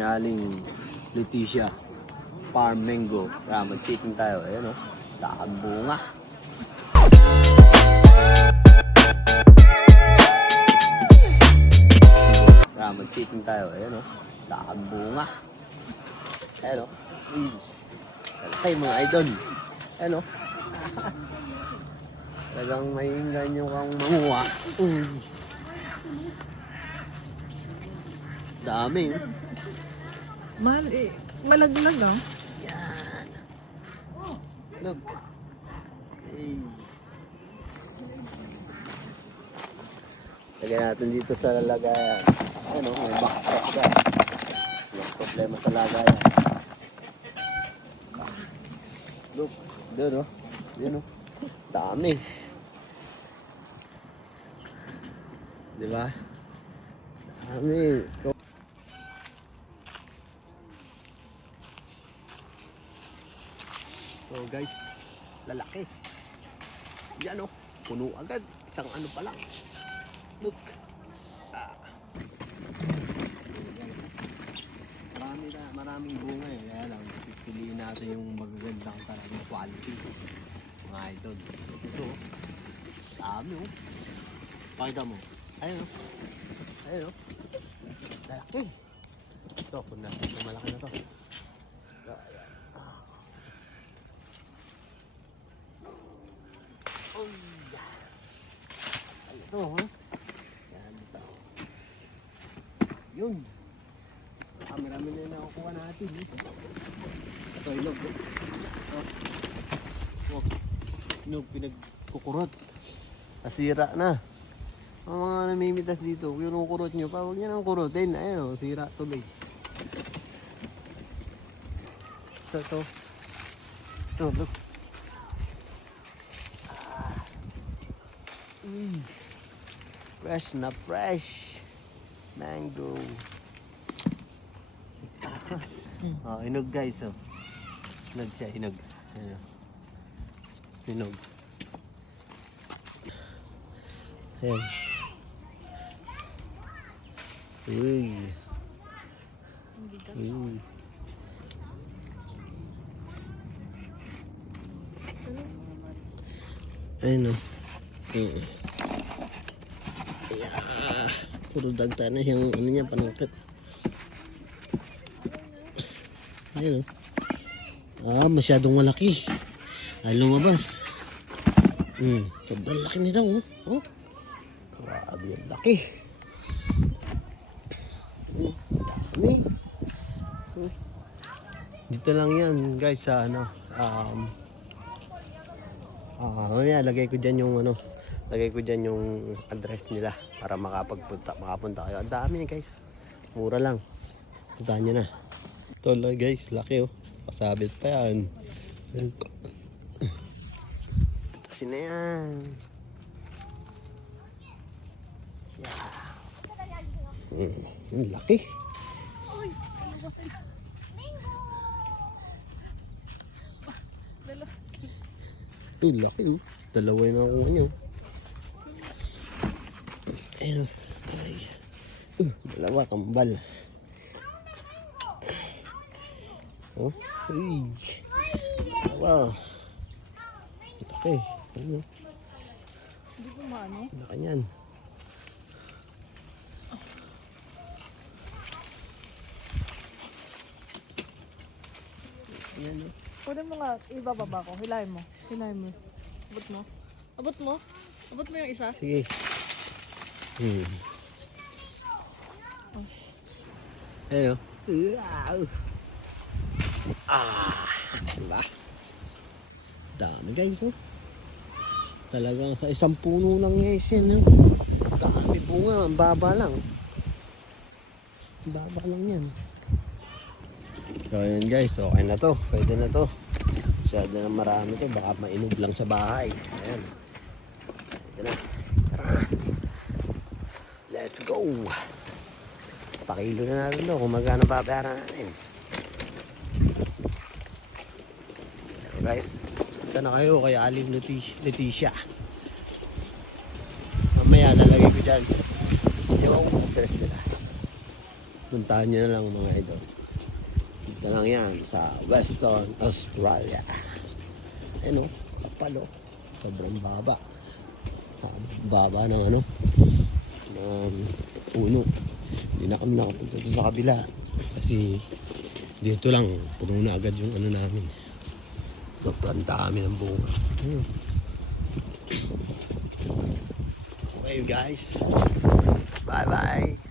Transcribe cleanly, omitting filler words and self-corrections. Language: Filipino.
Aling Leticia Farm Mango. Kaya mag-cheating tayo. Ayan o. Daan bunga. Kaya mag-cheating tayo. Ayan o. Daan bunga. Ayan o. Kalakay mga idol. Ayan o. Talagang may ganyo kang manguha. Dami. Mahal eh. Malaglag ah. Yan. Look. Hey. Lagyan natin dito sa lalagayan. Ano, may box ka. Walang problema sa lagayan. Look. Doon oh. Doon oh. Dami. Diba? Dami. So guys, lalaki. Yan o, puno agad. Isang ano pa lang. Look. Maraming bunga eh. Kaya lang, pipiliin natin yung magagandang talagang quality. Mga idol. Ito, dami o. Pakita mo. Ayun o. Ayun o. Lalaki. Ito, kung natin ito, malaki na to. Ito, ha? Yan, ito. Yun. Marami na yung nakukuha natin. Ito, ilog. Oh. Ilog, pinagkukurot. Nasira na. Ang mga namimitas dito, kinukurot nyo pa. Huwag nyo nang kurutin. Ayun, sira tuloy. Ito. Ito, look. Fresh na fresh mango. Oh, hinog guys oh. Hinog siya, hinog. Ayan. Hinog. Ayan. Uy. Uy. Ayan oh. Yeah. Puro dagta na yung ano niya, panangkit. Ayun oh. Masyadong malaki. Ay, lumabas. Sobrang laki nito oh. Oh. Grabe yung laki. Dami. Dito lang yan guys sa ano. Lagay ko dyan yung ano. Lagay ko dyan yung address nila para makapunta kayo. Ang dami guys. Mura lang. Puntahan nyo na. Ito lang guys. Laki oh. Pasabit pa yan. Kasi na yan. Yeah. Laki. Laki oh. Dalawa na akong ano. Ayun. Ay. Dalawa kambal. Oh. Uy. Dalawa. Laki. Ano? Hindi ko maano. Laki yan. Ayan oh. Pwede mo nga ibababa ko. Hilahin mo. Hilahin mo. Abot mo. Abot mo. Abot mo yung isa. Sige. Ayun oh. Diba? Dami guys oh. Talagang sa isang puno lang guys yan. Dami bunga. Ang baba lang. Ang baba lang yan. So yun guys. Okay na to. Pwede na to. Masyado na marami to. Baka mainog lang sa bahay. Ayan. Ito na. Tara. Let's go. Pakilo na natin to kung magkano babayaran natin. So guys, ito na kayo kay Aling Leticia. Mamaya lalagay ko dyan yung address nila. puntahan nyo na lang mga idol. Dito lang yan sa Western Australia. Ayun o, kapal o. Sobrang baba. Baba ng ano, puno. Hindi na kami nakapunta sa kabila. Kasi dito lang, puno na agad yung ano namin. Sobrang dami ng bunga. Ayun. Okay guys. Bye bye.